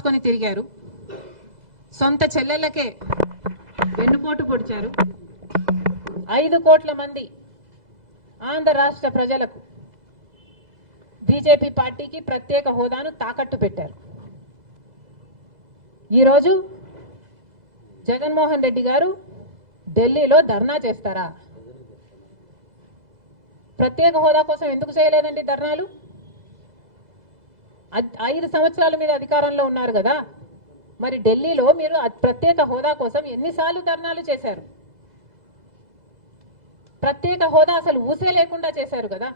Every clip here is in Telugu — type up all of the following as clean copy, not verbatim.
రాసుకొని తిరిగారు, సొంత చెల్లెళ్ళకే వెన్నుపోటు పొడిచారు. 5 కోట్ల మంది ఆంధ్ర రాష్ట్ర ప్రజలకు బీజేపీ పార్టీకి ప్రత్యేక హోదాను తాకట్టు పెట్టారు. ఈరోజు జగన్మోహన్ రెడ్డి గారు ఢిల్లీలో ధర్నా చేస్తారా? ప్రత్యేక హోదా కోసం ఎందుకు చేయలేదండి ధర్నాలు? 5 సంవత్సరాల మీద అధికారంలో ఉన్నారు కదా, మరి ఢిల్లీలో మీరు ప్రత్యేక హోదా కోసం ఎన్నిసార్లు ధర్నాలు చేశారు? ప్రత్యేక హోదా అసలు ఊసే లేకుండా చేశారు కదా.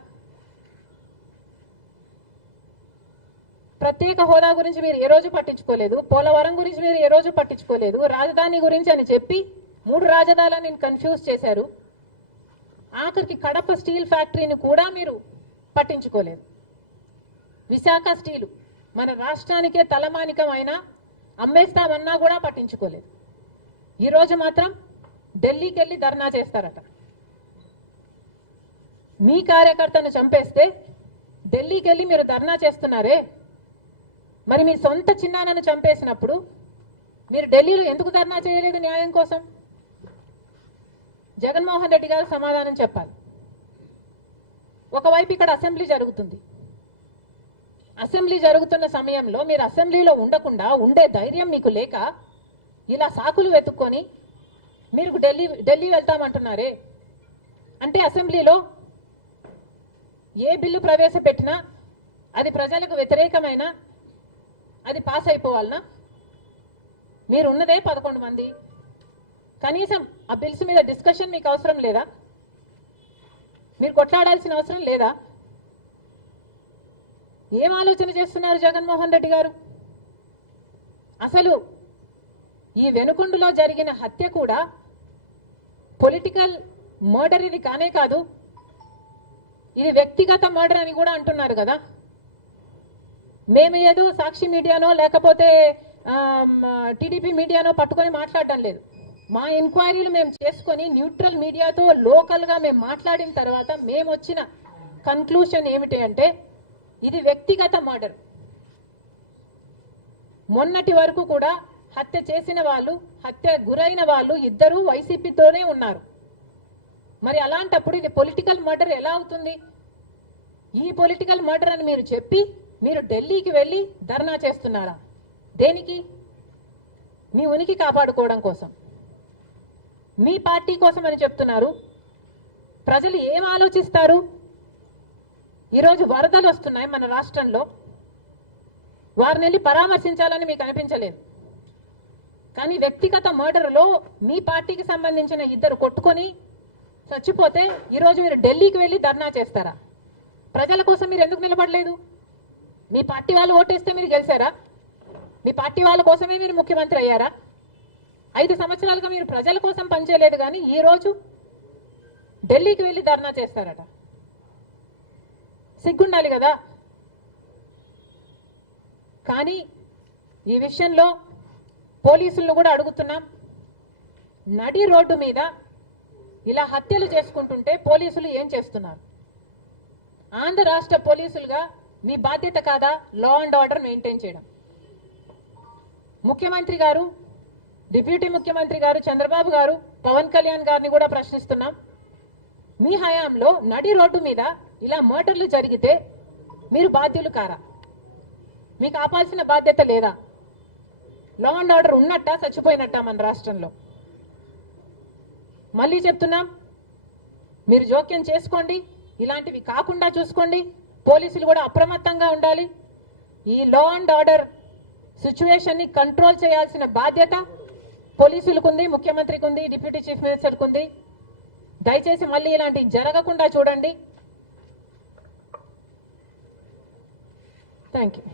ప్రత్యేక హోదా గురించి మీరు ఏ రోజు పట్టించుకోలేదు, పోలవరం గురించి మీరు ఏ రోజు పట్టించుకోలేదు, రాజధాని గురించి అని చెప్పి 3 రాజధానులను కన్ఫ్యూజ్ చేశారు. ఆఖరికి కడప స్టీల్ ఫ్యాక్టరీని కూడా మీరు పట్టించుకోలేదు. విశాఖ స్టీలు మన రాష్ట్రానికే తలమానికమైన అమ్మేస్తామన్నా కూడా పట్టించుకోలేదు. ఈరోజు మాత్రం ఢిల్లీకి వెళ్ళి ధర్నా చేస్తారట. మీ కార్యకర్తను చంపేస్తే ఢిల్లీకి వెళ్ళి మీరు ధర్నా చేస్తున్నారే, మరి మీ సొంత చిన్నాన్నను చంపేసినప్పుడు మీరు ఢిల్లీలో ఎందుకు ధర్నా చేయలేదు న్యాయం కోసం? జగన్మోహన్ రెడ్డి గారు సమాధానం చెప్పాలి. ఒకవైపు ఇక్కడ అసెంబ్లీ జరుగుతుంది. అసెంబ్లీ జరుగుతున్న సమయంలో మీరు అసెంబ్లీలో ఉండకుండా ఉండే ధైర్యం మీకు లేక ఇలా సాకులు వెతుక్కొని మీరు ఢిల్లీ వెళ్తామంటున్నారే, అంటే అసెంబ్లీలో ఏ బిల్లు ప్రవేశపెట్టినా అది ప్రజలకు వ్యతిరేకమైన అది పాస్ అయిపోవాలనా? మీరు ఉన్నదే 11 మంది, కనీసం ఆ బిల్స్ మీద డిస్కషన్ మీకు అవసరం లేదా? మీరు కొట్లాడాల్సిన అవసరం లేదా? ఏం ఆలోచన చేస్తున్నారు జగన్మోహన్ రెడ్డి గారు? అసలు ఈ వెనుకొండలో జరిగిన హత్య కూడా పొలిటికల్ మర్డర్ ఇది కానే కాదు, ఇది వ్యక్తిగత మర్డర్ అని కూడా అంటున్నారు కదా. మేము ఏదో సాక్షి మీడియానో లేకపోతే టీడీపీ మీడియానో పట్టుకొని మాట్లాడటం లేదు. మా ఎంక్వైరీలు మేము చేసుకొని న్యూట్రల్ మీడియాతో లోకల్గా మేము మాట్లాడిన తర్వాత మేము వచ్చిన కన్క్లూషన్ ఏమిటి అంటే ఇది వ్యక్తిగత మర్డర్. మొన్నటి వరకు కూడా హత్య చేసిన వాళ్ళు, హత్య గురైన వాళ్ళు ఇద్దరు వైసీపీతోనే ఉన్నారు. మరి అలాంటప్పుడు ఇది పొలిటికల్ మర్డర్ ఎలా అవుతుంది? ఈ పొలిటికల్ మర్డర్ అని మీరు చెప్పి మీరు ఢిల్లీకి వెళ్ళి ధర్నా చేస్తున్నారా? దేనికి? మీ ఉనికి కాపాడుకోవడం కోసం, మీ పార్టీ కోసం అని చెప్తున్నారు. ప్రజలు ఏం ఆలోచిస్తారు? ఈరోజు వరదలు వస్తున్నాయి మన రాష్ట్రంలో, వారిని వెళ్ళి పరామర్శించాలని మీకు అనిపించలేదు. కానీ వ్యక్తిగత మర్డర్లో మీ పార్టీకి సంబంధించిన ఇద్దరు కొట్టుకొని చచ్చిపోతే ఈరోజు మీరు ఢిల్లీకి వెళ్ళి ధర్నా చేస్తారా? ప్రజల కోసం మీరు ఎందుకు నిలబడలేదు? మీ పార్టీ వాళ్ళు ఓటేస్తే మీరు గెలిచారా? మీ పార్టీ వాళ్ళ కోసమే మీరు ముఖ్యమంత్రి అయ్యారా? 5 సంవత్సరాలుగా మీరు ప్రజల కోసం పనిచేయలేదు, కానీ ఈరోజు ఢిల్లీకి వెళ్ళి ధర్నా చేస్తారట. సిగ్గుండాలి కదా. కానీ ఈ విషయంలో పోలీసులను కూడా అడుగుతున్నాం. నడి రోడ్డు మీద ఇలా హత్యలు చేసుకుంటుంటే పోలీసులు ఏం చేస్తున్నారు? ఆంధ్ర రాష్ట్ర పోలీసులుగా మీ బాధ్యత కాదా లా అండ్ ఆర్డర్ మెయింటైన్ చేయడం? ముఖ్యమంత్రి గారు, డిప్యూటీ ముఖ్యమంత్రి గారు చంద్రబాబు గారు, పవన్ కళ్యాణ్ గారిని కూడా ప్రశ్నిస్తున్నాం. మీ హయాంలో నడి రోడ్డు మీద ఇలా మర్డర్లు జరిగితే మీరు బాధ్యులు కారా? మీకు ఆపాల్సిన బాధ్యత లేదా? లా అండ్ ఆర్డర్ ఉన్నట్ట చచ్చిపోయినట్ట మన రాష్ట్రంలో? మళ్ళీ చెప్తున్నాం, మీరు జోక్యం చేసుకోండి, ఇలాంటివి కాకుండా చూసుకోండి. పోలీసులు కూడా అప్రమత్తంగా ఉండాలి. ఈ లా అండ్ ఆర్డర్ సిచ్యువేషన్ ని కంట్రోల్ చేయాల్సిన బాధ్యత పోలీసులకు ఉంది, ముఖ్యమంత్రికి ఉంది, డిప్యూటీ చీఫ్ మినిస్టర్కి ఉంది. దయచేసి మళ్ళీ ఇలాంటివి జరగకుండా చూడండి. Thank you.